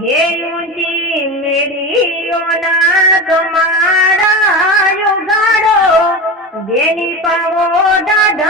હેલુજી મેરીઓના તમારા યુગાડો બેની પાવો દાદા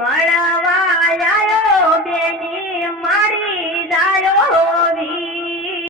my